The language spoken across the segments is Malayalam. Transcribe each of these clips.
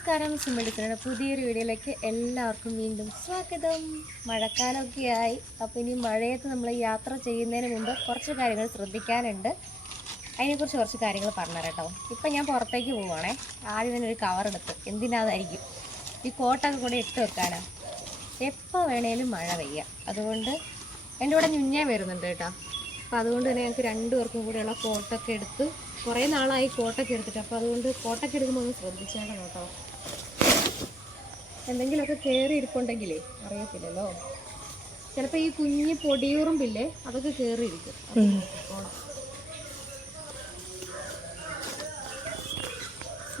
നമസ്കാരം, സിമ്പിളിസിന്റെ പുതിയൊരു വീഡിയോയിലേക്ക് എല്ലാവർക്കും വീണ്ടും സ്വാഗതം. മഴക്കാലമൊക്കെയായി. അപ്പോൾ ഇനി മഴയത്ത് നമ്മൾ യാത്ര ചെയ്യുന്നതിന് മുമ്പ് കുറച്ച് കാര്യങ്ങൾ ശ്രദ്ധിക്കാനുണ്ട്. അതിനെക്കുറിച്ച് കുറച്ച് കാര്യങ്ങൾ പറഞ്ഞുതരാം കേട്ടോ. ഇപ്പം ഞാൻ പുറത്തേക്ക് പോവുകയാണേ. ആദ്യം തന്നെ ഒരു കവർ എടുത്ത് എന്തിനാതായിരിക്കും ഈ കോട്ടൊക്കെ കൂടെ ഇട്ട് വെക്കാനാണ്. എപ്പോൾ വേണേലും മഴ പെയ്യാം. അതുകൊണ്ട് എൻ്റെ കൂടെ ഞുഞ്ഞേ വരുന്നുണ്ട് കേട്ടോ. അപ്പോൾ അതുകൊണ്ട് തന്നെ ഞങ്ങൾക്ക് രണ്ടുപേർക്കും കൂടെയുള്ള കോട്ടൊക്കെ എടുത്ത് കുറേ നാളായി കോട്ടൊക്കെ എടുത്തിട്ട്. അപ്പോൾ അതുകൊണ്ട് കോട്ടൊക്കെ എടുക്കുമ്പോൾ ഒന്ന് ശ്രദ്ധിച്ചേക്കണം കേട്ടോ. എന്തെങ്കിലുമൊക്കെ കയറി ഇരിപ്പുണ്ടെങ്കിലേ അറിയത്തില്ലല്ലോ. ചിലപ്പോൾ ഈ കുഞ്ഞ് പൊടിയുറുമ്പില്ലേ അതൊക്കെ കയറി ഇരിക്കും.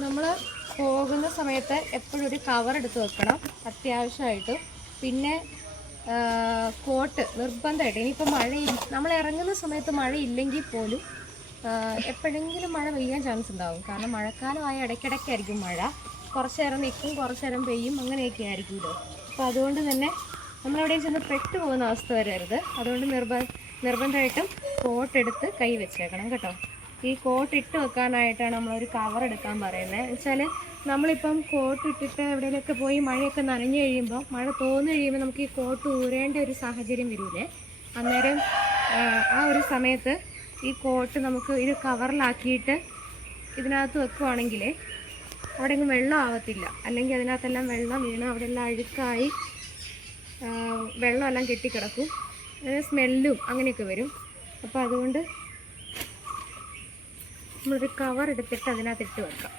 നമ്മൾ പോകുന്ന സമയത്ത് എപ്പോഴും ഒരു കവർ എടുത്ത് വെക്കണം അത്യാവശ്യമായിട്ട്. പിന്നെ കോട്ട് നിർബന്ധമായിട്ട്. ഇനിയിപ്പോൾ നമ്മൾ ഇറങ്ങുന്ന സമയത്ത് മഴ ഇല്ലെങ്കിൽ പോലും എപ്പോഴെങ്കിലും മഴ പെയ്യാൻ ചാൻസ് ഉണ്ടാവും. കാരണം മഴക്കാലമായ ഇടയ്ക്കിടയ്ക്കായിരിക്കും മഴ. കുറച്ച് നേരം നിൽക്കും, കുറച്ച് നേരം പെയ്യും, അങ്ങനെയൊക്കെ ആയിരിക്കുമല്ലോ. അപ്പോൾ അതുകൊണ്ട് തന്നെ നമ്മളെവിടെയും ചെന്ന് പെട്ടു പോകുന്ന അവസ്ഥ വരരുത്. അതുകൊണ്ട് നിർബന്ധമായിട്ടും കോട്ടെടുത്ത് കൈ വെച്ചേക്കണം കേട്ടോ. ഈ കോട്ട് ഇട്ട് വെക്കാനായിട്ടാണ് നമ്മളൊരു കവർ എടുക്കാൻ പറയുന്നത്. വെച്ചാൽ നമ്മളിപ്പം കോട്ട് ഇട്ടിട്ട് എവിടെയെങ്കിലുമൊക്കെ പോയി മഴയൊക്കെ നനഞ്ഞു കഴിയുമ്പോൾ, മഴ തോന്നു കഴിയുമ്പോൾ നമുക്ക് ഈ കോട്ട് ഊരേണ്ട ഒരു സാഹചര്യം വരില്ലേ. അന്നേരം ആ ഒരു സമയത്ത് ഈ കോട്ട് നമുക്ക് ഇത് കവറിലാക്കിയിട്ട് ഇതിനകത്ത് വെക്കുവാണെങ്കിൽ അവിടെ ഒന്നും വെള്ളം ആവത്തില്ല. അല്ലെങ്കിൽ അതിനകത്തെല്ലാം വെള്ളം വീണ് അവിടെ എല്ലാം അഴുക്കായി വെള്ളമെല്ലാം കെട്ടിക്കിടക്കും. സ്മെല്ലും അങ്ങനെയൊക്കെ വരും. അപ്പോൾ അതുകൊണ്ട് നമ്മളൊരു കവർ എടുത്തിട്ട് അതിനകത്ത് ഇട്ട് വെക്കാം.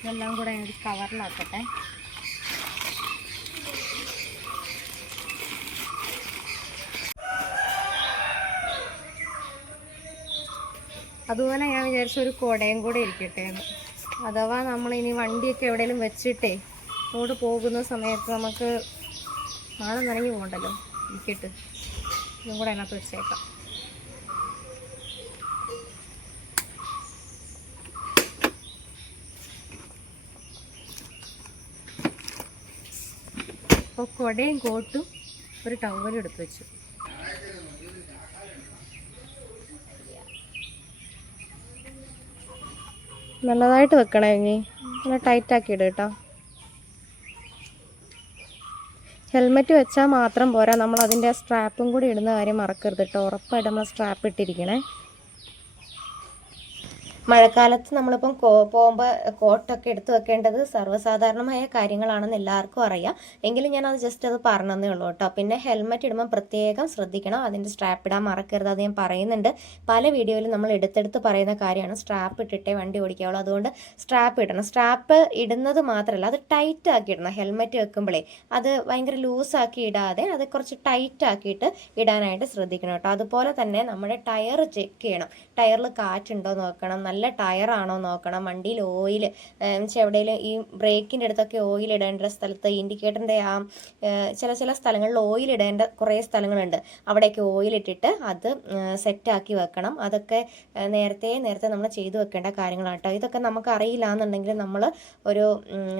ഇതെല്ലാം കൂടെ ഞാൻ ഒരു കവറിലാക്കട്ടെ. അതുപോലെ ഞാൻ വിചാരിച്ച ഒരു കുടയും കൂടെ ഇരിക്കട്ടെ എന്ന്. അഥവാ നമ്മളിനി വണ്ടിയൊക്കെ എവിടെയെങ്കിലും വെച്ചിട്ടേ അങ്ങോട്ട് പോകുന്ന സമയത്ത് നമുക്ക് നാളെ നനഞ്ഞു പോകണ്ടല്ലോ. ഇരിക്കട്ട്, ഇതും കൂടെ അതിനകത്ത് വെച്ചേക്കാം. അപ്പോൾ കുടയും കോട്ടും ഒരു ടവലും എടുത്ത് വെച്ചു. നല്ലതായിട്ട് വെക്കണേ. ഇനി നല്ല ടൈറ്റാക്കി ഇടും കേട്ടോ. ഹെൽമെറ്റ് വെച്ചാൽ മാത്രം പോരാ, നമ്മൾ അതിൻ്റെ സ്ട്രാപ്പും കൂടി ഇടുന്ന കാര്യം മറക്കരുത് കേട്ടോ. ഉറപ്പായിട്ട് നമ്മൾ സ്ട്രാപ്പ് ഇട്ടിരിക്കണേ. മഴക്കാലത്ത് നമ്മളിപ്പം പോകുമ്പോൾ കോട്ടൊക്കെ എടുത്ത് വെക്കേണ്ടത് സർവ്വസാധാരണമായ കാര്യങ്ങളാണെന്ന് എല്ലാവർക്കും അറിയാം. എങ്കിലും ഞാൻ അത് പറഞ്ഞതേ ഉള്ളൂ കേട്ടോ. പിന്നെ ഹെൽമെറ്റ് ഇടുമ്പോൾ പ്രത്യേകം ശ്രദ്ധിക്കണം. അതിൻ്റെ സ്ട്രാപ്പ് ഇടാൻ മറക്കരുത്. അത് ഞാൻ പറയുന്നുണ്ട്. പല വീഡിയോയിലും നമ്മൾ എടുത്തെടുത്ത് പറയുന്ന കാര്യമാണ്. സ്ട്രാപ്പ് ഇട്ടിട്ടേ വണ്ടി ഓടിക്കാവുള്ളൂ. അതുകൊണ്ട് സ്ട്രാപ്പ് ഇടണം. സ്ട്രാപ്പ് ഇടുന്നത് മാത്രമല്ല, അത് ടൈറ്റ് ആക്കി ഇടണം. ഹെൽമെറ്റ് വെക്കുമ്പോഴേ അത് ഭയങ്കര ലൂസാക്കി ഇടാതെ അത് കുറച്ച് ടൈറ്റ് ആക്കിയിട്ട് ഇടാനായിട്ട് ശ്രദ്ധിക്കണം കേട്ടോ. അതുപോലെ തന്നെ നമ്മുടെ ടയർ ചെക്ക് ചെയ്യണം. ടയറിൽ കാറ്റുണ്ടോ നോക്കണം. നല്ല ടയറാണോ നോക്കണം. വണ്ടിയിൽ ഓയിൽ എവിടെയെങ്കിലും ഈ ബ്രേക്കിൻ്റെ അടുത്തൊക്കെ ഓയിൽ ഇടേണ്ട സ്ഥലത്ത്, ഇൻഡിക്കേറ്ററിൻ്റെ ആ ചില സ്ഥലങ്ങളിൽ ഓയിൽ ഇടേണ്ട കുറേ സ്ഥലങ്ങളുണ്ട്. അവിടെയൊക്കെ ഓയിൽ ഇട്ടിട്ട് അത് സെറ്റാക്കി വെക്കണം. അതൊക്കെ നേരത്തെ നമ്മൾ ചെയ്തു വെക്കേണ്ട കാര്യങ്ങളാണ് കേട്ടോ. ഇതൊക്കെ നമുക്ക് അറിയില്ല എന്നുണ്ടെങ്കിൽ നമ്മൾ ഒരു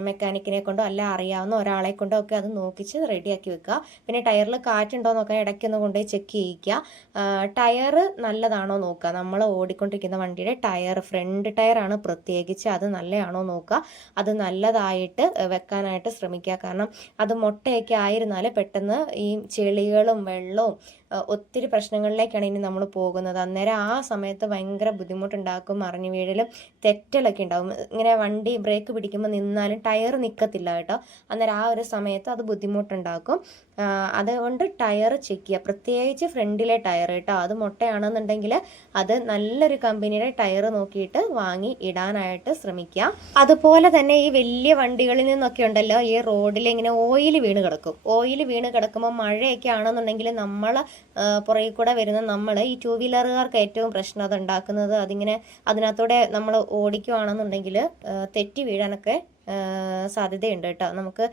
മെക്കാനിക്കിനെ കൊണ്ടോ അല്ല അറിയാവുന്ന ഒരാളെ കൊണ്ടോ ഒക്കെ അത് നോക്കിച്ച് റെഡിയാക്കി വെക്കുക. പിന്നെ ടയറിൽ കാറ്റുണ്ടോ നോക്കാൻ ഇടയ്ക്കൊന്ന് കൊണ്ടുപോയി ചെക്ക് ചെയ്യിക്കുക. ടയർ നല്ലതാണോ നോക്കുക. നമ്മൾ ഓടിക്കൊണ്ടിരിക്കുന്ന വണ്ടിയുടെ ടയർ, ഫ്രണ്ട് ടയറാണ് പ്രത്യേകിച്ച്, അത് നല്ലതാണോ നോക്കുക. അത് നല്ലതായിട്ട് വെക്കാനായിട്ട് ശ്രമിക്കുക. കാരണം അത് മുട്ടയൊക്കെ ആയിരുന്നാൽ പെട്ടെന്ന് ഈ ചെളികളും വെള്ളവും ഒത്തിരി പ്രശ്നങ്ങളിലേക്കാണ് ഇനി നമ്മൾ പോകുന്നത്. അന്നേരം ആ സമയത്ത് ഭയങ്കര ബുദ്ധിമുട്ടുണ്ടാക്കും. മറിഞ്ഞു വീഴലും തെറ്റലൊക്കെ ഉണ്ടാകും. ഇങ്ങനെ വണ്ടി ബ്രേക്ക് പിടിക്കുമ്പോൾ നിന്നാലും ടയർ നിൽക്കത്തില്ല കേട്ടോ. അന്നേരം ആ ഒരു സമയത്ത് അത് ബുദ്ധിമുട്ടുണ്ടാക്കും. അതുകൊണ്ട് ടയർ ചെക്ക് ചെയ്യുക. പ്രത്യേകിച്ച് ഫ്രണ്ടിലെ ടയർ കേട്ടോ. അത് മുട്ടയാണെന്നുണ്ടെങ്കിൽ അത് നല്ലൊരു കമ്പനിയുടെ ടയർ നോക്കിയിട്ട് വാങ്ങി ഇടാനായിട്ട് ശ്രമിക്കുക. അതുപോലെ തന്നെ ഈ വലിയ വണ്ടികളിൽ നിന്നൊക്കെ ഉണ്ടല്ലോ, ഈ റോഡിൽ ഇങ്ങനെ ഓയിൽ വീണ് കിടക്കും. ഓയിൽ വീണ് കിടക്കുമ്പോൾ മഴയൊക്കെ ആണെന്നുണ്ടെങ്കിൽ നമ്മൾ പുറകിൽ കൂടെ വരുന്ന നമ്മൾ ഈ 2 വീലറുകാർക്ക് ഏറ്റവും പ്രശ്നം അത് ഉണ്ടാക്കുന്നത്. അതിങ്ങനെ അതിനകത്തൂടെ നമ്മൾ ഓടിക്കുവാണെന്നുണ്ടെങ്കിൽ തെറ്റി വീഴാനൊക്കെ സാധ്യതയുണ്ട് കേട്ടോ. നമുക്ക്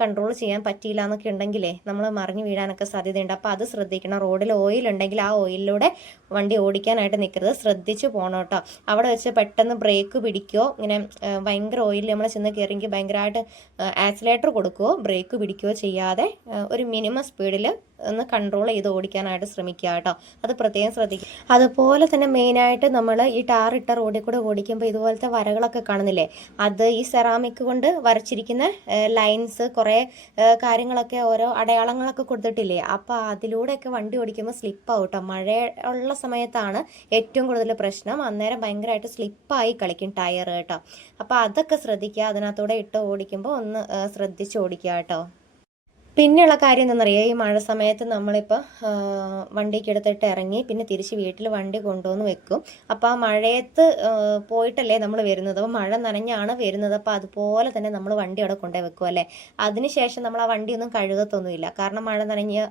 കൺട്രോൾ ചെയ്യാൻ പറ്റിയില്ല എന്നൊക്കെ ഉണ്ടെങ്കിലേ നമ്മൾ മറിഞ്ഞു വീഴാനൊക്കെ സാധ്യതയുണ്ട്. അപ്പോൾ അത് ശ്രദ്ധിക്കണം. റോഡിൽ ഓയിൽ ഉണ്ടെങ്കിൽ ആ ഓയിലിലൂടെ വണ്ടി ഓടിക്കാനായിട്ട് നിൽക്കരുത്, ശ്രദ്ധിച്ച് പോകണം കേട്ടോ. അവിടെ വെച്ച് പെട്ടെന്ന് ബ്രേക്ക് പിടിക്കുകയോ ഇങ്ങനെ ഭയങ്കര ഓയിൽ നമ്മൾ ചെന്ന് കയറിയെങ്കിൽ ഭയങ്കരമായിട്ട് ആക്സിലേറ്റർ കൊടുക്കുകയോ ബ്രേക്ക് പിടിക്കുകയോ ചെയ്യാതെ ഒരു മിനിമം സ്പീഡിൽ ഒന്ന് കൺട്രോൾ ചെയ്ത് ഓടിക്കാനായിട്ട് ശ്രമിക്കുക കേട്ടോ. അത് പ്രത്യേകം ശ്രദ്ധിക്കുക. അതുപോലെ തന്നെ മെയിനായിട്ട് നമ്മൾ ഈ ടാറിട്ട റോഡിൽ കൂടെ ഓടിക്കുമ്പോൾ ഇതുപോലത്തെ വരകളൊക്കെ കാണുന്നില്ലേ, അത് ഈ സെറാമിക് കൊണ്ട് വരച്ചിരിക്കുന്ന ലൈൻസ്, കുറേ കാര്യങ്ങളൊക്കെ ഓരോ അടയാളങ്ങളൊക്കെ കൊടുത്തിട്ടില്ലേ, അപ്പോൾ അതിലൂടെയൊക്കെ വണ്ടി ഓടിക്കുമ്പോൾ സ്ലിപ്പാവും കേട്ടോ. മഴ ഉള്ള സമയത്താണ് ഏറ്റവും കൂടുതൽ പ്രശ്നം. അന്നേരം ഭയങ്കരമായിട്ട് സ്ലിപ്പായി കളിക്കും ടയർ കേട്ടോ. അപ്പോൾ അതൊക്കെ ശ്രദ്ധിക്കുക. അതിനകത്തൂടെ ഇട്ട് ഓടിക്കുമ്പോൾ ഒന്ന് ശ്രദ്ധിച്ച് ഓടിക്കുക കേട്ടോ. പിന്നെയുള്ള കാര്യം എന്താണെന്നറിയാം, ഈ മഴ സമയത്ത് നമ്മളിപ്പോൾ വണ്ടിക്ക് എടുത്തിട്ട് ഇറങ്ങി പിന്നെ തിരിച്ച് വീട്ടിൽ വണ്ടി കൊണ്ടുവന്ന് വെക്കും. അപ്പോൾ ആ മഴയത്ത് പോയിട്ടല്ലേ നമ്മൾ വരുന്നത്, അപ്പോൾ മഴ നനഞ്ഞാണ് വരുന്നത്. അപ്പോൾ അതുപോലെ തന്നെ നമ്മൾ വണ്ടി അവിടെ കൊണ്ടുപോയി വെക്കും അല്ലേ. അതിനുശേഷം നമ്മൾ ആ വണ്ടി ഒന്നും കഴുകത്തൊന്നുമില്ല, കാരണം മഴ നനഞ്ഞ്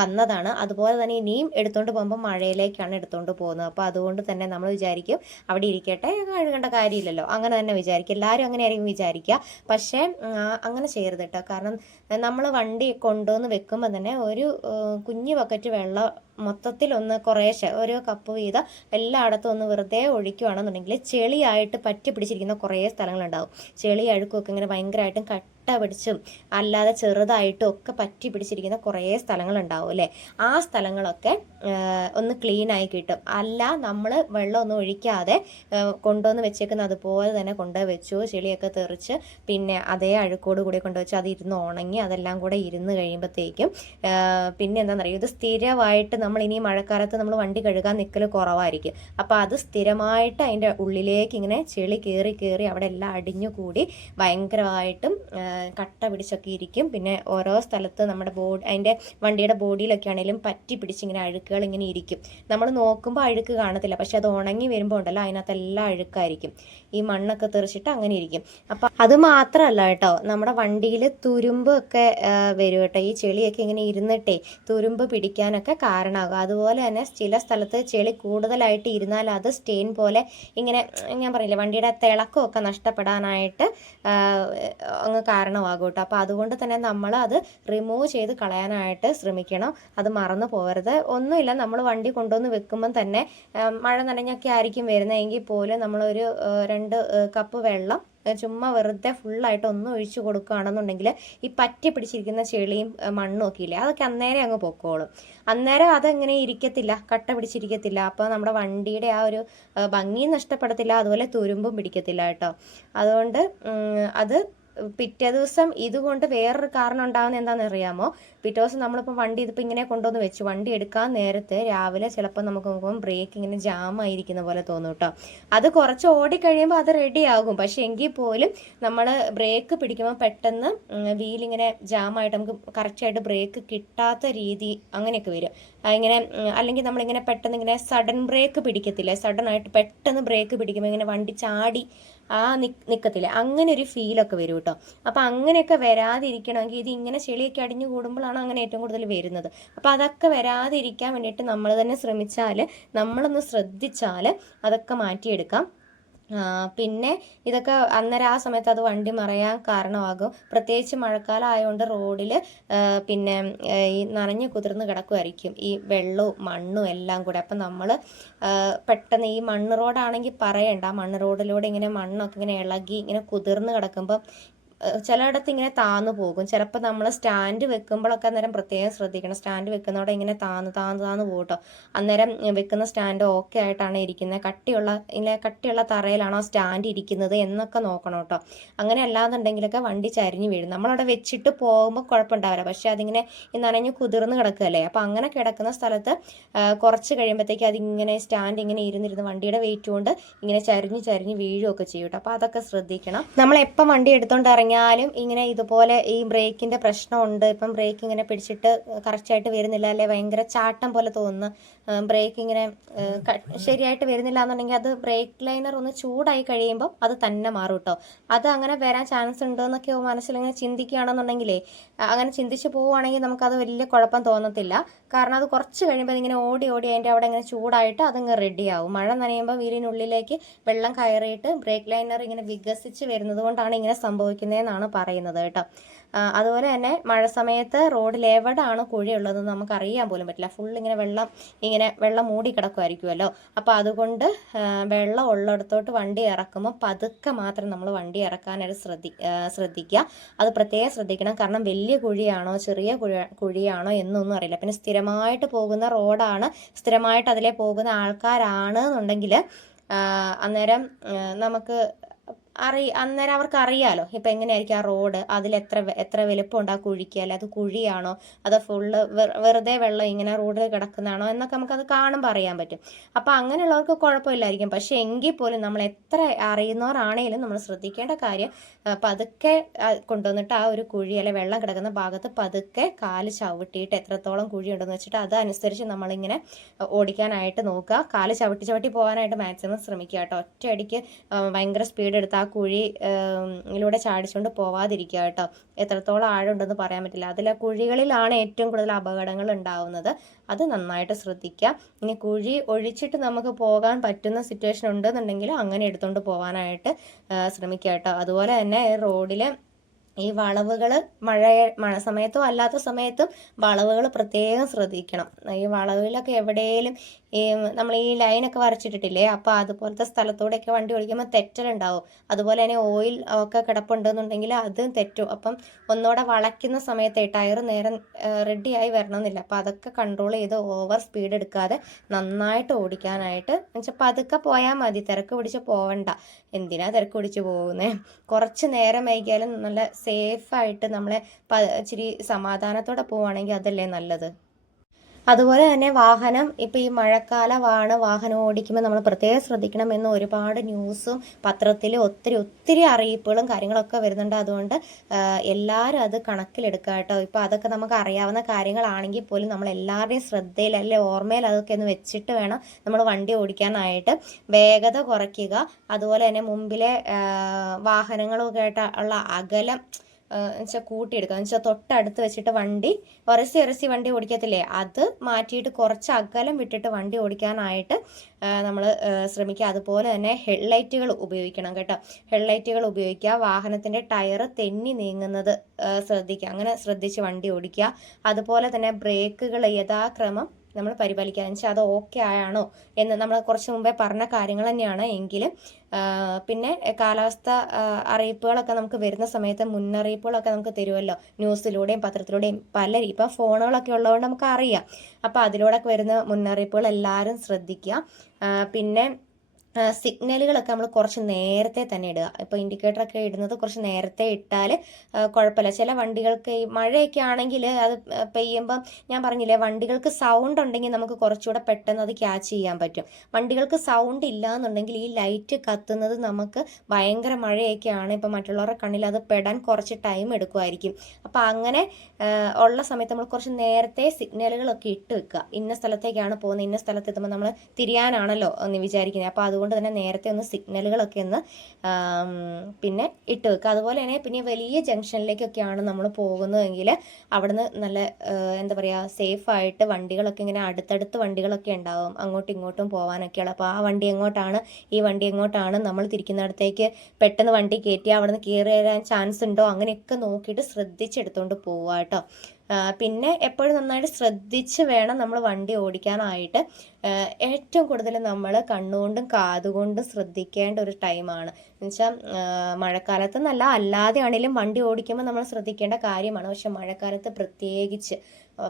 വന്നതാണ്. അതുപോലെ തന്നെ ഇനിയും എടുത്തുകൊണ്ട് പോകുമ്പോൾ മഴയിലേക്കാണ് എടുത്തുകൊണ്ട് പോകുന്നത്. അപ്പോൾ അതുകൊണ്ട് തന്നെ നമ്മൾ വിചാരിക്കും അവിടെ ഇരിക്കട്ടെ, കഴുകേണ്ട കാര്യമില്ലല്ലോ, അങ്ങനെ തന്നെ വിചാരിക്കും. എല്ലാവരും അങ്ങനെയായിരിക്കും വിചാരിക്കുക. പക്ഷേ അങ്ങനെ ചെയ്യരുത് കേട്ടോ. കാരണം നമ്മൾ വണ്ടി കൊണ്ടുവന്ന് വെക്കുമ്പോൾ തന്നെ ഒരു കുഞ്ഞു ബക്കറ്റ് വെള്ളം മൊത്തത്തിലൊന്ന് കുറേശ്ശെ ഓരോ കപ്പ് വീതം എല്ലായിടത്തും ഒന്ന് വെറുതെ ഒഴിക്കുകയാണെന്നുണ്ടെങ്കിൽ ചെളിയായിട്ട് പറ്റി പിടിച്ചിരിക്കുന്ന കുറേ സ്ഥലങ്ങളുണ്ടാവും. ചെളി അഴുക്കൊക്കെ ഇങ്ങനെ ഭയങ്കരമായിട്ടും കട്ട പിടിച്ചും അല്ലാതെ ചെറുതായിട്ടും ഒക്കെ പറ്റി പിടിച്ചിരിക്കുന്ന കുറേ സ്ഥലങ്ങളുണ്ടാവും അല്ലേ. ആ സ്ഥലങ്ങളൊക്കെ ഒന്ന് ക്ലീനായി കിട്ടും. അല്ല നമ്മൾ വെള്ളമൊന്നും ഒഴിക്കാതെ കൊണ്ടുവന്ന് വെച്ചേക്കുന്ന അതുപോലെ തന്നെ കൊണ്ടുപോയി വെച്ചു, ചെളിയൊക്കെ തെറിച്ച് പിന്നെ അതേ അഴുക്കോട് കൂടി കൊണ്ടുവച്ച് അത് ഇരുന്ന് ഉണങ്ങി അതെല്ലാം കൂടെ ഇരുന്ന് കഴിയുമ്പോഴത്തേക്കും പിന്നെ എന്താണെന്നറിയാം, ഇത് സ്ഥിരമായിട്ട് നമ്മൾ ഇനി മഴക്കാലത്ത് നമ്മൾ വണ്ടി കഴുകാൻ നിൽക്കൽ കുറവായിരിക്കും. അപ്പോൾ അത് സ്ഥിരമായിട്ട് അതിൻ്റെ ഉള്ളിലേക്ക് ഇങ്ങനെ ചെളി കയറി അവിടെ എല്ലാം അടിഞ്ഞുകൂടി ഭയങ്കരമായിട്ടും കട്ട പിടിച്ചൊക്കെ ഇരിക്കും. പിന്നെ ഓരോ സ്ഥലത്ത് നമ്മുടെ അതിൻ്റെ വണ്ടിയുടെ ബോഡിയിലൊക്കെ ആണെങ്കിലും പറ്റി പിടിച്ചിങ്ങനെ അഴുക്കുകൾ ഇങ്ങനെ ഇരിക്കും. നമ്മൾ നോക്കുമ്പോൾ അഴുക്ക് കാണത്തില്ല, പക്ഷെ അത് ഉണങ്ങി വരുമ്പോൾ ഉണ്ടല്ലോ അതിനകത്തെല്ലാം അഴുക്കായിരിക്കും, ഈ മണ്ണൊക്കെ തെറിച്ചിട്ട് അങ്ങനെ ഇരിക്കും. അപ്പം അത് മാത്രമല്ല കേട്ടോ, നമ്മുടെ വണ്ടിയിൽ തുരുമ്പ് ഒക്കെ വരും കേട്ടോ. ഈ ചെളിയൊക്കെ ഇങ്ങനെ ഇരുന്നിട്ടേ തുരുമ്പ് പിടിക്കാനൊക്കെ കാരണമാകും. അതുപോലെ തന്നെ ചില സ്ഥലത്ത് ചെളി കൂടുതലായിട്ട് ഇരുന്നാൽ അത് സ്റ്റെയിൻ പോലെ ഇങ്ങനെ ഞാൻ പറയില്ലേ വണ്ടിയുടെ തിളക്കമൊക്കെ നഷ്ടപ്പെടാനായിട്ട് അങ്ങ് കാരണമാകും കേട്ടോ. അപ്പോൾ അതുകൊണ്ട് തന്നെ നമ്മൾ അത് റിമൂവ് ചെയ്ത് കളയാനായിട്ട് ശ്രമിക്കണം. അത് മറന്നു പോകരുത്. ഒന്നുമില്ല, നമ്മൾ വണ്ടി കൊണ്ടുവന്ന് വെക്കുമ്പം തന്നെ മഴ നനഞ്ഞൊക്കെ ആയിരിക്കും വരുന്നതെങ്കിൽ പോലും നമ്മളൊരു 2 കപ്പ് വെള്ളം ചുമ്മാ വെറുതെ ഫുള്ളായിട്ട് ഒന്നും ഒഴിച്ചു കൊടുക്കുകയാണെന്നുണ്ടെങ്കിൽ ഈ പറ്റി പിടിച്ചിരിക്കുന്ന ചെളിയും മണ്ണും ഒക്കെ ഇല്ലേ, അതൊക്കെ അന്നേരം അങ്ങ് പൊക്കോളും. അന്നേരം അതെങ്ങനെ ഇരിക്കത്തില്ല, കട്ട പിടിച്ചിരിക്കത്തില്ല. അപ്പോൾ നമ്മുടെ വണ്ടിയുടെ ആ ഒരു ഭംഗി നഷ്ടപ്പെടത്തില്ല, അതുപോലെ തുരുമ്പും പിടിക്കത്തില്ല കേട്ടോ. അതുകൊണ്ട് അത് പിറ്റേ ദിവസം ഇതുകൊണ്ട് വേറൊരു കാരണം ഉണ്ടാകുന്നത് എന്താണെന്ന് അറിയാമോ? പിറ്റേ ദിവസം നമ്മളിപ്പോൾ വണ്ടി ഇതിപ്പോൾ ഇങ്ങനെ കൊണ്ടുവന്ന് വെച്ചു, വണ്ടി എടുക്കാൻ നേരത്തെ രാവിലെ ചിലപ്പോൾ നമുക്ക് നോക്കുമ്പോൾ ബ്രേക്ക് ഇങ്ങനെ ജാമായിരിക്കുന്ന പോലെ തോന്നും കേട്ടോ. അത് കുറച്ച് ഓടിക്കഴിയുമ്പോൾ അത് റെഡി ആകും. പക്ഷെ എങ്കിൽ പോലും നമ്മൾ ബ്രേക്ക് പിടിക്കുമ്പോൾ പെട്ടെന്ന് വീലിങ്ങനെ ജാമായിട്ട് നമുക്ക് കറക്റ്റായിട്ട് ബ്രേക്ക് കിട്ടാത്ത രീതി അങ്ങനെയൊക്കെ വരും. ഇങ്ങനെ അല്ലെങ്കിൽ നമ്മളിങ്ങനെ പെട്ടെന്ന് ഇങ്ങനെ സഡൻ ബ്രേക്ക് പിടിക്കത്തില്ലേ, സഡനായിട്ട് പെട്ടെന്ന് ബ്രേക്ക് പിടിക്കുമ്പോൾ ഇങ്ങനെ വണ്ടി ചാടി നിൽക്കത്തില്ല, അങ്ങനെ ഒരു ഫീലൊക്കെ വരും കേട്ടോ. അപ്പം അങ്ങനെയൊക്കെ വരാതിരിക്കണമെങ്കിൽ ഇത് ഇങ്ങനെ ചെളിയൊക്കെ അടിഞ്ഞു കൂടുമ്പോഴാണ് അങ്ങനെ ഏറ്റവും കൂടുതൽ വരുന്നത്. അപ്പോൾ അതൊക്കെ വരാതിരിക്കാൻ വേണ്ടിയിട്ട് നമ്മൾ തന്നെ ശ്രമിച്ചാൽ, നമ്മളൊന്ന് ശ്രദ്ധിച്ചാൽ അതൊക്കെ മാറ്റിയെടുക്കാം. പിന്നെ ഇതൊക്കെ അന്നേരം ആ സമയത്ത് അത് വണ്ടി മറയാൻ കാരണമാകും. പ്രത്യേകിച്ച് മഴക്കാലം ആയതുകൊണ്ട് റോഡിൽ പിന്നെ ഈ നനഞ്ഞ് കുതിർന്ന് കിടക്കുമായിരിക്കും ഈ വെള്ളവും മണ്ണും എല്ലാം കൂടെ. അപ്പം നമ്മൾ പെട്ടെന്ന് ഈ മണ്ണ് റോഡാണെങ്കിൽ പറയണ്ട, മണ്ണ് റോഡിലൂടെ ഇങ്ങനെ മണ്ണൊക്കെ ഇങ്ങനെ ഇളകി ഇങ്ങനെ കുതിർന്ന് കിടക്കുമ്പം ചിലയിടത്ത് ഇങ്ങനെ താന്നു പോകും. ചിലപ്പോൾ നമ്മൾ സ്റ്റാൻഡ് വെക്കുമ്പോഴൊക്കെ അന്നേരം പ്രത്യേകം ശ്രദ്ധിക്കണം. സ്റ്റാൻഡ് വെക്കുന്നതോടെ ഇങ്ങനെ താന്ന് പോകട്ടോ. അന്നേരം വെക്കുന്ന സ്റ്റാൻഡ് ഓക്കെ ആയിട്ടാണ് ഇരിക്കുന്നത്, കട്ടിയുള്ള തറയിലാണോ സ്റ്റാൻഡ് ഇരിക്കുന്നത് എന്നൊക്കെ നോക്കണം കേട്ടോ. അങ്ങനെ അല്ലാന്നുണ്ടെങ്കിലൊക്കെ വണ്ടി ചരിഞ്ഞ് വീഴും. നമ്മളവിടെ വെച്ചിട്ട് പോകുമ്പോൾ കുഴപ്പമുണ്ടാവില്ല, പക്ഷെ അതിങ്ങനെ നനഞ്ഞ് കുതിർന്ന് കിടക്കുകയല്ലേ. അപ്പോൾ അങ്ങനെ കിടക്കുന്ന സ്ഥലത്ത് കുറച്ച് കഴിയുമ്പോഴത്തേക്ക് അതിങ്ങനെ സ്റ്റാൻഡ് ഇങ്ങനെ ഇരുന്നിരുന്ന് വണ്ടിയുടെ വെയിറ്റ് കൊണ്ട് ഇങ്ങനെ ചരിഞ്ഞ് വീഴുകയൊക്കെ ചെയ്യും കേട്ടോ. അപ്പോൾ അതൊക്കെ ശ്രദ്ധിക്കണം. നമ്മൾ എപ്പം വണ്ടി എടുത്തുകൊണ്ട് ഇറങ്ങിയാലും ഇങ്ങനെ ഇതുപോലെ ഈ ബ്രേക്കിൻ്റെ പ്രശ്നമുണ്ട്, ഇപ്പം ബ്രേക്ക് ഇങ്ങനെ പിടിച്ചിട്ട് കറക്റ്റായിട്ട് വരുന്നില്ല, അല്ലെ ഭയങ്കര ചാട്ടം പോലെ തോന്നുന്നു, ബ്രേക്ക് ഇങ്ങനെ ശരിയായിട്ട് വരുന്നില്ല എന്നുണ്ടെങ്കിൽ അത് ബ്രേക്ക് ലൈനർ ഒന്ന് ചൂടായി കഴിയുമ്പോൾ അത് തന്നെ മാറും കേട്ടോ. അത് അങ്ങനെ വരാൻ ചാൻസ് ഉണ്ടോ എന്നൊക്കെ മനസ്സിലിങ്ങനെ ചിന്തിക്കുകയാണെന്നുണ്ടെങ്കിലേ, അങ്ങനെ ചിന്തിച്ച് പോവുകയാണെങ്കിൽ നമുക്കത് വലിയ കുഴപ്പം തോന്നത്തില്ല. കാരണം അത് കുറച്ച് കഴിയുമ്പോൾ അതിങ്ങനെ ഓടി ഓടി അതിൻ്റെ അവിടെ ഇങ്ങനെ ചൂടായിട്ട് അതങ്ങ് റെഡിയാവും. മഴ നനയുമ്പോൾ വീലിനുള്ളിലേക്ക് വെള്ളം കയറിയിട്ട് ബ്രേക്ക് ലൈനർ ഇങ്ങനെ വികസിച്ച് വരുന്നത് കൊണ്ടാണ് ഇങ്ങനെ സംഭവിക്കുന്നതെന്നാണ് പറയുന്നത് കേട്ടോ. അതുപോലെ തന്നെ മഴ സമയത്ത് റോഡിൽ എവിടെയാണ് കുഴിയുള്ളതെന്ന് നമുക്കറിയാൻ പോലും പറ്റില്ല. ഫുൾ ഇങ്ങനെ വെള്ളം മൂടി കിടക്കുമായിരിക്കുമല്ലോ. അപ്പോൾ അതുകൊണ്ട് വെള്ളം ഉള്ളിടത്തോട്ട് വണ്ടി ഇറക്കുമ്പോൾ പതുക്കെ മാത്രം നമ്മൾ വണ്ടി ഇറക്കാനായിട്ട് ശ്രദ്ധിക്കുക. അത് പ്രത്യേകം ശ്രദ്ധിക്കണം. കാരണം വലിയ കുഴിയാണോ ചെറിയ കുഴിയാണോ എന്നൊന്നും അറിയില്ല. പിന്നെ സ്ഥിരമായിട്ട് പോകുന്ന റോഡാണ്, സ്ഥിരമായിട്ട് അതിലെ പോകുന്ന ആൾക്കാരാണ് എന്നുണ്ടെങ്കിൽ അന്നേരം നമുക്ക് അന്നേരം അവർക്ക് അറിയാലോ ഇപ്പം എങ്ങനെയായിരിക്കും ആ റോഡ്, അതിൽ എത്ര വലുപ്പമുണ്ട് ആ കുഴിക്ക്, അല്ലെ അത് കുഴിയാണോ അതോ ഫുള്ള് വെറുതെ വെള്ളം ഇങ്ങനെ റോഡിൽ കിടക്കുന്നതാണോ എന്നൊക്കെ നമുക്കത് കാണുമ്പോൾ അറിയാൻ പറ്റും. അപ്പം അങ്ങനെയുള്ളവർക്ക് കുഴപ്പമില്ലായിരിക്കും. പക്ഷെ എങ്കിൽ പോലും നമ്മൾ എത്ര അറിയുന്നവരാണെങ്കിലും നമ്മൾ ശ്രദ്ധിക്കേണ്ട കാര്യം, പതുക്കെ കൊണ്ടുവന്നിട്ട് ആ ഒരു കുഴി അല്ലെ വെള്ളം കിടക്കുന്ന ഭാഗത്ത് പതുക്കെ കാല് ചവിട്ടിയിട്ട് എത്രത്തോളം കുഴി ഉണ്ടെന്ന് വെച്ചിട്ട് അതനുസരിച്ച് നമ്മളിങ്ങനെ ഓടിക്കാനായിട്ട് നോക്കുക. കാല് ചവിട്ടി പോകാനായിട്ട് മാക്സിമം ശ്രമിക്കുക കേട്ടോ. ഒറ്റയടിക്ക് ഭയങ്കര സ്പീഡ് എടുത്ത് ആ കുഴിയിലൂടെ ചാടിച്ചുകൊണ്ട് പോവാതിരിക്കുക കേട്ടോ. എത്രത്തോളം ആഴമുണ്ടെന്ന് പറയാൻ പറ്റില്ല. അതിലെ കുഴികളിലാണ് ഏറ്റവും കൂടുതൽ അപകടങ്ങൾ ഉണ്ടാവുന്നത്. അത് നന്നായിട്ട് ശ്രദ്ധിക്കുക. ഇനി കുഴി ഒഴിച്ചിട്ട് നമുക്ക് പോകാൻ പറ്റുന്ന സിറ്റുവേഷൻ ഉണ്ടെന്നുണ്ടെങ്കിൽ അങ്ങനെ എടുത്തുകൊണ്ട് പോകാനായിട്ട് ശ്രമിക്കുക കേട്ടോ. അതുപോലെ തന്നെ റോഡിൽ ഈ വളവുകൾ മഴ സമയത്തും അല്ലാത്ത സമയത്തും വളവുകൾ പ്രത്യേകം ശ്രദ്ധിക്കണം. ഈ വളവിലൊക്കെ എവിടെയെങ്കിലും നമ്മൾ ഈ ലൈനൊക്കെ വരച്ചിട്ടിട്ടില്ലേ, അപ്പോൾ അതുപോലത്തെ സ്ഥലത്തൂടെയൊക്കെ വണ്ടി ഓടിക്കുമ്പോൾ തെറ്റലുണ്ടാവും. അതുപോലെ തന്നെ ഓയിൽ ഒക്കെ കിടപ്പുണ്ടെന്നുണ്ടെങ്കിൽ അതും തെറ്റും. അപ്പം ഒന്നുകൂടെ വളയ്ക്കുന്ന സമയത്ത് ടയർ നേരെ റെഡിയായി വരണമെന്നില്ല. അപ്പോൾ അതൊക്കെ കൺട്രോൾ ചെയ്ത് ഓവർ സ്പീഡ് എടുക്കാതെ നന്നായിട്ട് ഓടിക്കാനായിട്ട് എന്നുവെച്ചാൽ പതുക്കെ പോയാൽ മതി. തിരക്ക് പിടിച്ച് പോവണ്ട. എന്തിനാ തിരക്ക് പിടിച്ച് പോകുന്നത്? കുറച്ച് നേരം വൈകിയാലും നല്ല സേഫായിട്ട് നമ്മളെ ഇച്ചിരി സമാധാനത്തോടെ പോവുകയാണെങ്കിൽ അതല്ലേ നല്ലത്. അതുപോലെ തന്നെ വാഹനം ഇപ്പം ഈ മഴക്കാലമാണ്, വാഹനം ഓടിക്കുമ്പോൾ നമ്മൾ പ്രത്യേകം ശ്രദ്ധിക്കണം എന്ന് ഒരുപാട് ന്യൂസും പത്രത്തിലും ഒത്തിരി അറിയിപ്പുകളും കാര്യങ്ങളൊക്കെ വരുന്നുണ്ട്. അതുകൊണ്ട് എല്ലാവരും അത് കണക്കിലെടുക്കുക കേട്ടോ. ഇപ്പോൾ അതൊക്കെ നമുക്ക് അറിയാവുന്ന കാര്യങ്ങളാണെങ്കിൽ പോലും നമ്മൾ എല്ലാവരുടെയും ശ്രദ്ധയിൽ അല്ലെ ഓർമ്മയിൽ അതൊക്കെ ഒന്ന് വെച്ചിട്ട് വേണം നമ്മൾ വണ്ടി ഓടിക്കാനായിട്ട്. വേഗത കുറയ്ക്കുക. അതുപോലെ തന്നെ മുമ്പിലെ വാഹനങ്ങളൊക്കെ ആയിട്ട് ഉള്ള അകലം എന്നുവെച്ചാൽ കൂട്ടിയെടുക്കുക. എന്നുവെച്ചാൽ തൊട്ടടുത്ത് വെച്ചിട്ട് വണ്ടി ഉരസി വണ്ടി ഓടിക്കത്തില്ലേ, അത് മാറ്റിയിട്ട് കുറച്ച് അകലം വിട്ടിട്ട് വണ്ടി ഓടിക്കാനായിട്ട് നമ്മൾ ശ്രമിക്കുക. അതുപോലെ തന്നെ ഹെഡ്ലൈറ്റുകൾ ഉപയോഗിക്കണം കേട്ടോ. ഹെഡ്ലൈറ്റുകൾ ഉപയോഗിക്കുക. വാഹനത്തിൻ്റെ ടയർ തെന്നി നീങ്ങുന്നത് ശ്രദ്ധിക്കുക. അങ്ങനെ ശ്രദ്ധിച്ച് വണ്ടി ഓടിക്കുക. അതുപോലെ തന്നെ ബ്രേക്കുകൾ യഥാക്രമം നമ്മൾ പരിപാലിക്കുക. എന്ന് വെച്ചാൽ അത് ഓക്കെ ആയാണോ എന്ന് നമ്മൾ കുറച്ച് മുമ്പേ പറഞ്ഞ കാര്യങ്ങൾ തന്നെയാണ്. എങ്കിലും പിന്നെ കാലാവസ്ഥ അറിയിപ്പുകളൊക്കെ നമുക്ക് വരുന്ന സമയത്ത് മുന്നറിയിപ്പുകളൊക്കെ നമുക്ക് തരുമല്ലോ, ന്യൂസിലൂടെയും പത്രത്തിലൂടെയും ഇപ്പം ഫോണുകളൊക്കെ ഉള്ളതുകൊണ്ട് നമുക്ക് അറിയാം. അപ്പോൾ അതിലൂടെയൊക്കെ വരുന്ന മുന്നറിയിപ്പുകൾ എല്ലാവരും ശ്രദ്ധിക്കുക. പിന്നെ സിഗ്നലുകളൊക്കെ നമ്മൾ കുറച്ച് നേരത്തെ തന്നെ ഇടുക. ഇപ്പോൾ ഇൻഡിക്കേറ്ററൊക്കെ ഇടുന്നത് കുറച്ച് നേരത്തെ ഇട്ടാൽ കുഴപ്പമില്ല. ചില വണ്ടികൾക്ക് ഈ മഴയൊക്കെ ആണെങ്കിൽ അത് പെയ്യുമ്പം ഞാൻ പറഞ്ഞില്ലേ, വണ്ടികൾക്ക് സൗണ്ട് ഉണ്ടെങ്കിൽ നമുക്ക് കുറച്ചുകൂടെ പെട്ടെന്ന് അത് ക്യാച്ച് ചെയ്യാൻ പറ്റും. വണ്ടികൾക്ക് സൗണ്ട് ഇല്ല എന്നുണ്ടെങ്കിൽ ഈ ലൈറ്റ് കത്തുന്നത് നമുക്ക് ഭയങ്കര മഴയൊക്കെയാണ് ഇപ്പം മറ്റുള്ളവരുടെ കണ്ണിൽ അത് പെടാൻ കുറച്ച് ടൈം എടുക്കുമായിരിക്കും. അപ്പോൾ അങ്ങനെ ഉള്ള സമയത്ത് നമ്മൾ കുറച്ച് നേരത്തെ സിഗ്നലുകളൊക്കെ ഇട്ട് വെക്കുക. ഇന്ന സ്ഥലത്തേക്കാണ് പോകുന്നത്, ഇന്ന സ്ഥലത്ത് എത്തുമ്പോൾ നമ്മൾ തിരിയാനാണല്ലോ എന്ന് വിചാരിക്കുന്നത്. അപ്പോൾ അതുകൊണ്ട് തന്നെ നേരത്തെ ഒന്ന് സിഗ്നലുകളൊക്കെ ഒന്ന് പിന്നെ ഇട്ട് വെക്കുക. അതുപോലെ തന്നെ പിന്നെ വലിയ ജംഗ്ഷനിലേക്കൊക്കെയാണ് നമ്മൾ പോകുന്നതെങ്കിൽ അവിടുന്ന് നല്ല എന്താ പറയുക സേഫായിട്ട് വണ്ടികളൊക്കെ ഇങ്ങനെ അടുത്തടുത്ത് വണ്ടികളൊക്കെ ഉണ്ടാവും അങ്ങോട്ടും ഇങ്ങോട്ടും പോകാനൊക്കെയുള്ള. അപ്പോൾ ആ വണ്ടി എങ്ങോട്ടാണ് ഈ വണ്ടി എങ്ങോട്ടാണ് നമ്മൾ തിരിക്കുന്നിടത്തേക്ക് പെട്ടെന്ന് വണ്ടി കയറ്റി അവിടുന്ന് കയറി വരാൻ ചാൻസ് ഉണ്ടോ അങ്ങനെയൊക്കെ നോക്കിയിട്ട് ശ്രദ്ധിച്ചെടുത്തുകൊണ്ട് പോവുക കേട്ടോ. പിന്നെ എപ്പോഴും നന്നായിട്ട് ശ്രദ്ധിച്ച് വേണം നമ്മൾ വണ്ടി ഓടിക്കാനായിട്ട്. ഏറ്റവും കൂടുതൽ നമ്മൾ കണ്ണുകൊണ്ടും കാതുകൊണ്ടും ശ്രദ്ധിക്കേണ്ട ഒരു ടൈമാണ്. എന്നുവെച്ചാൽ മഴക്കാലത്ത് നല്ല അല്ലാതെ ആണെങ്കിലും വണ്ടി ഓടിക്കുമ്പോൾ നമ്മൾ ശ്രദ്ധിക്കേണ്ട കാര്യമാണ്. പക്ഷെ മഴക്കാലത്ത് പ്രത്യേകിച്ച്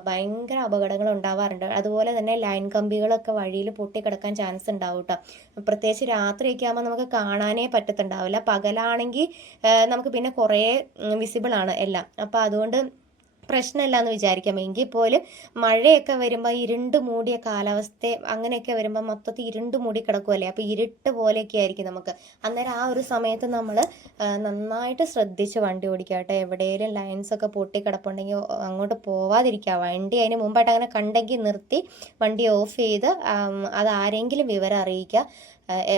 ഭയങ്കര അപകടങ്ങൾ ഉണ്ടാവാറുണ്ട്. അതുപോലെ തന്നെ ലൈൻ കമ്പികളൊക്കെ വഴിയിൽ പൊട്ടിക്കിടക്കാൻ ചാൻസ് ഉണ്ടാവും കേട്ടോ. പ്രത്യേകിച്ച് രാത്രിയൊക്കെ ആകുമ്പോൾ നമുക്ക് കാണാനേ പറ്റത്തുണ്ടാവില്ല. പകലാണെങ്കിൽ നമുക്ക് പിന്നെ കുറേ വിസിബിൾ ആണ് എല്ലാം. അപ്പോൾ അതുകൊണ്ട് പ്രശ്നമില്ല എന്ന് വിചാരിക്കാം. എങ്കിൽ പോലും മഴയൊക്കെ വരുമ്പോൾ ഇരുണ്ട് മൂടിയ കാലാവസ്ഥ അങ്ങനെയൊക്കെ വരുമ്പോൾ മൊത്തത്തിൽ ഇരുണ്ട് മൂടി കിടക്കുമല്ലേ, അപ്പോൾ ഇരുട്ട് പോലെയൊക്കെ ആയിരിക്കും നമുക്ക്. അന്നേരം ആ ഒരു സമയത്ത് നമ്മൾ നന്നായിട്ട് ശ്രദ്ധിച്ച് വണ്ടി ഓടിക്കുക കേട്ടോ. എവിടെയെങ്കിലും ലൈൻസൊക്കെ പൊട്ടിക്കിടപ്പുണ്ടെങ്കിൽ അങ്ങോട്ട് പോവാതിരിക്കുക. വണ്ടി അതിന് മുമ്പായിട്ട് അങ്ങനെ കണ്ടെങ്കിൽ നിർത്തി വണ്ടി ഓഫ് ചെയ്ത് അത് ആരെങ്കിലും വിവരം അറിയിക്കുക.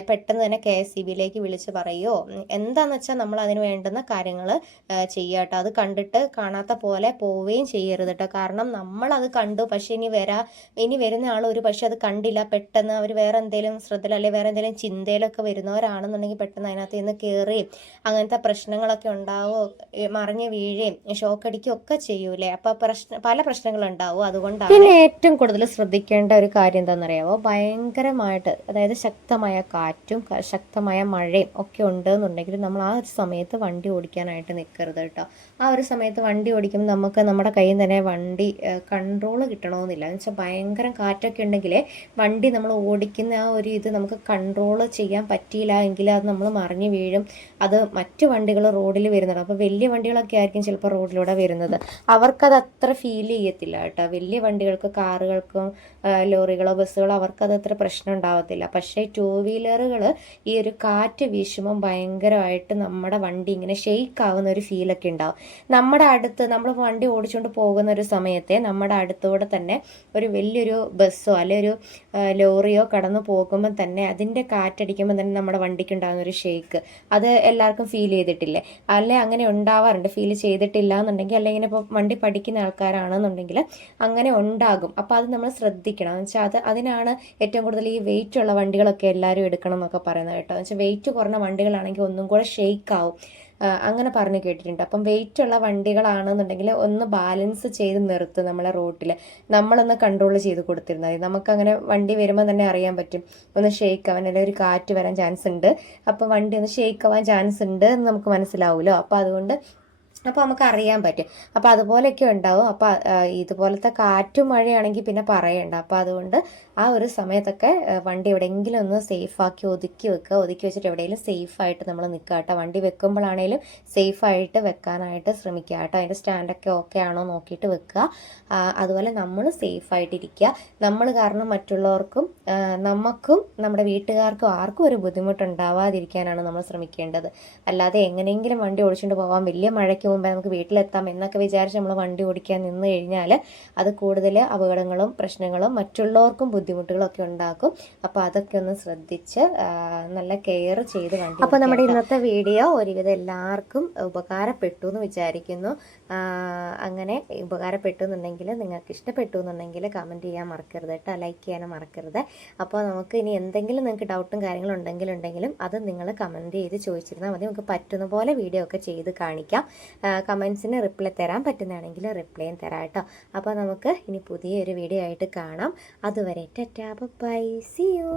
പെട്ടെന്ന് തന്നെ KSEBിയിലേക്ക് വിളിച്ച് പറയുമോ എന്താണെന്ന് വെച്ചാൽ നമ്മൾ അതിന് വേണ്ടുന്ന കാര്യങ്ങൾ ചെയ്യുക കേട്ടോ. അത് കണ്ടിട്ട് കാണാത്ത പോലെ പോവുകയും ചെയ്യരുത് കേട്ടോ. കാരണം നമ്മളത് കണ്ടു, പക്ഷേ ഇനി വരുന്ന ആൾ ഒരു പക്ഷേ അത് കണ്ടില്ല, പെട്ടെന്ന് അവർ വേറെ എന്തെങ്കിലും ശ്രദ്ധയിൽ അല്ലെങ്കിൽ വേറെ എന്തെങ്കിലും ചിന്തയിലൊക്കെ വരുന്നവരാണെന്നുണ്ടെങ്കിൽ പെട്ടെന്ന് അതിനകത്ത് നിന്ന് കയറുകയും അങ്ങനത്തെ പ്രശ്നങ്ങളൊക്കെ ഉണ്ടാവുമോ, മറിഞ്ഞ് വീഴുകയും ഷോക്കടിക്കുകയും ഒക്കെ ചെയ്യൂലേ. അപ്പോൾ പല പ്രശ്നങ്ങളുണ്ടാവും. അതുകൊണ്ടാണ് പിന്നെ ഏറ്റവും കൂടുതൽ ശ്രദ്ധിക്കേണ്ട ഒരു കാര്യം എന്താണെന്നറിയാമോ, ഭയങ്കരമായിട്ട് അതായത് ശക്തമായ കാറ്റും ശക്തമായ മഴയും ഒക്കെ ഉണ്ടെന്നുണ്ടെങ്കിൽ നമ്മൾ ആ ഒരു സമയത്ത് വണ്ടി ഓടിക്കാനായിട്ട് നിൽക്കരുത് കേട്ടോ. ആ ഒരു സമയത്ത് വണ്ടി ഓടിക്കുമ്പോൾ നമുക്ക് നമ്മുടെ കയ്യിൽ തന്നെ വണ്ടി കൺട്രോൾ കിട്ടണമെന്നില്ല. എന്ന് വെച്ചാൽ ഭയങ്കര കാറ്റൊക്കെ ഉണ്ടെങ്കിൽ വണ്ടി നമ്മൾ ഓടിക്കുന്ന ആ ഒരു ഇത് നമുക്ക് കൺട്രോൾ ചെയ്യാൻ പറ്റിയില്ല എങ്കിൽ അത് നമ്മൾ മറിഞ്ഞ് വീഴും. അത് മറ്റു വണ്ടികൾ റോഡിൽ വരുന്നുണ്ട്. അപ്പോൾ വലിയ വണ്ടികളൊക്കെ ആയിരിക്കും ചിലപ്പോൾ റോഡിലൂടെ വരുന്നത്, അവർക്കത് അത്ര ഫീൽ ചെയ്യത്തില്ല കേട്ടോ. വലിയ വണ്ടികൾക്ക്, കാറുകൾക്കും ലോറികളോ ബസ്സുകളോ അവർക്കത് അത്ര പ്രശ്നം ഉണ്ടാവത്തില്ല. പക്ഷേ 2 വീലറുകൾ ഈ ഒരു കാറ്റ് വീശുമ്പം ഭയങ്കരമായിട്ട് നമ്മുടെ വണ്ടി ഇങ്ങനെ ഷെയ്ക്ക് ആവുന്ന ഒരു ഫീലൊക്കെ ഉണ്ടാവും. നമ്മുടെ അടുത്ത് നമ്മൾ വണ്ടി ഓടിച്ചുകൊണ്ട് പോകുന്ന ഒരു സമയത്തെ നമ്മുടെ അടുത്തൂടെ തന്നെ ഒരു വലിയൊരു ബസ്സോ അല്ലെ ഒരു ലോറിയോ കടന്നു പോകുമ്പോൾ തന്നെ അതിൻ്റെ കാറ്റടിക്കുമ്പോൾ തന്നെ നമ്മുടെ വണ്ടിക്ക് ഉണ്ടാകുന്ന ഒരു ഷെയ്ക്ക് അത് എല്ലാവർക്കും ഫീൽ ചെയ്തിട്ടില്ലേ? അല്ലെ അങ്ങനെ ഉണ്ടാവാറുണ്ട്. ഫീൽ ചെയ്തിട്ടില്ല എന്നുണ്ടെങ്കിൽ അല്ലെങ്കിൽ ഇപ്പോൾ വണ്ടി പഠിക്കുന്ന ആൾക്കാരാണെന്നുണ്ടെങ്കിൽ അങ്ങനെ ഉണ്ടാകും. അപ്പോൾ അത് നമ്മൾ ശ്രദ്ധിക്കണം. എന്ന് വെച്ചാൽ അതിനാണ് ഏറ്റവും കൂടുതൽ ഈ വെയിറ്റ് ഉള്ള വണ്ടികളൊക്കെ എല്ലാവരും എടുക്കണം എന്നൊക്കെ പറയുന്നത് കേട്ടോ. എന്ന് വെച്ചാൽ വെയിറ്റ് കുറഞ്ഞ വണ്ടികളാണെങ്കിൽ ഒന്നും കൂടെ ഷെയ്ക്ക് ആവും, അങ്ങനെ പറഞ്ഞ് കേട്ടിട്ടുണ്ട്. അപ്പം വെയിറ്റ് ഉള്ള വണ്ടികളാണെന്നുണ്ടെങ്കിൽ ഒന്ന് ബാലൻസ് ചെയ്ത് നിർത്തും നമ്മളെ റോട്ടിൽ, നമ്മളൊന്ന് കൺട്രോൾ ചെയ്ത് കൊടുത്തിരുന്നാൽ നമുക്കങ്ങനെ വണ്ടി വരുമ്പോൾ തന്നെ അറിയാൻ പറ്റും ഒന്ന് ഷെയ്ക്ക് ആവാൻ അല്ലെങ്കിൽ ഒരു കാറ്റ് വരാൻ ചാൻസ് ഉണ്ട്, അപ്പോൾ വണ്ടി ഒന്ന് ഷെയ്ക്ക് ആവാൻ ചാൻസ് ഉണ്ട് എന്ന് നമുക്ക് മനസ്സിലാവുമല്ലോ. അപ്പോൾ അതുകൊണ്ട് അപ്പോൾ നമുക്ക് അറിയാൻ പറ്റും. അപ്പോൾ അതുപോലെയൊക്കെ ഉണ്ടാവും. അപ്പോൾ ഇതുപോലത്തെ കാറ്റും മഴയാണെങ്കിൽ പിന്നെ പറയണ്ട. അപ്പോൾ അതുകൊണ്ട് ആ ഒരു സമയത്തൊക്കെ വണ്ടി എവിടെയെങ്കിലും ഒന്ന് സേഫാക്കി ഒതുക്കി വെക്കുക. ഒതുക്കി വെച്ചിട്ട് എവിടെയെങ്കിലും സേഫായിട്ട് നമ്മൾ നിൽക്കുക കേട്ടോ. വണ്ടി വെക്കുമ്പോഴാണേലും സേഫായിട്ട് വെക്കാനായിട്ട് ശ്രമിക്കുക കേട്ടോ. അതിൻ്റെ സ്റ്റാൻഡൊക്കെ ഓക്കെ ആണോ നോക്കിയിട്ട് വെക്കുക. അതുപോലെ നമ്മൾ സേഫായിട്ടിരിക്കുക. നമ്മൾ കാരണം മറ്റുള്ളവർക്കും നമുക്കും നമ്മുടെ വീട്ടുകാർക്കും ആർക്കും ഒരു ബുദ്ധിമുട്ടുണ്ടാവാതിരിക്കാനാണ് നമ്മൾ ശ്രമിക്കേണ്ടത്. അല്ലാതെ എങ്ങനെയെങ്കിലും വണ്ടി ഓടിച്ചുകൊണ്ട് പോകാൻ വലിയ മഴയ്ക്ക് മുമ്പേ നമുക്ക് വീട്ടിലെത്താം എന്നൊക്കെ വിചാരിച്ച് നമ്മൾ വണ്ടി ഓടിക്കാൻ നിന്ന് കഴിഞ്ഞാൽ അത് കൂടുതൽ അപകടങ്ങളും പ്രശ്നങ്ങളും മറ്റുള്ളവർക്കും ബുദ്ധിമുട്ടുകളൊക്കെ ഉണ്ടാക്കും. അപ്പോൾ അതൊക്കെ ഒന്ന് ശ്രദ്ധിച്ച് നല്ല കെയർ ചെയ്ത് വണ്ടി. അപ്പോൾ നമ്മുടെ ഇന്നത്തെ വീഡിയോ ഒരുവിധം എല്ലാവർക്കും ഉപകാരപ്പെട്ടു എന്ന് വിചാരിക്കുന്നു. അങ്ങനെ ഉപകാരപ്പെട്ടു എന്നുണ്ടെങ്കിൽ, നിങ്ങൾക്ക് ഇഷ്ടപ്പെട്ടു എന്നുണ്ടെങ്കിൽ കമൻറ്റ് ചെയ്യാൻ മറക്കരുത് കേട്ടോ, ലൈക്ക് ചെയ്യാനും മറക്കരുത്. അപ്പോൾ നമുക്ക് ഇനി എന്തെങ്കിലും നിങ്ങൾക്ക് ഡൗട്ടും കാര്യങ്ങളും ഉണ്ടെങ്കിലും അത് നിങ്ങൾ കമൻറ്റ് ചെയ്ത് ചോദിച്ചിരുന്നാൽ മതി. നമുക്ക് പറ്റുന്ന പോലെ വീഡിയോ ഒക്കെ ചെയ്ത് കാണിക്കാം. കമൻസിന് റിപ്ലൈ തരാൻ പറ്റുന്നതാണെങ്കിൽ റിപ്ലൈയും തരാം കേട്ടോ. അപ്പോൾ നമുക്ക് ഇനി പുതിയൊരു വീഡിയോ ആയിട്ട് കാണാം. അതുവരെ ടാറ്റാ ബൈ, സീ യു.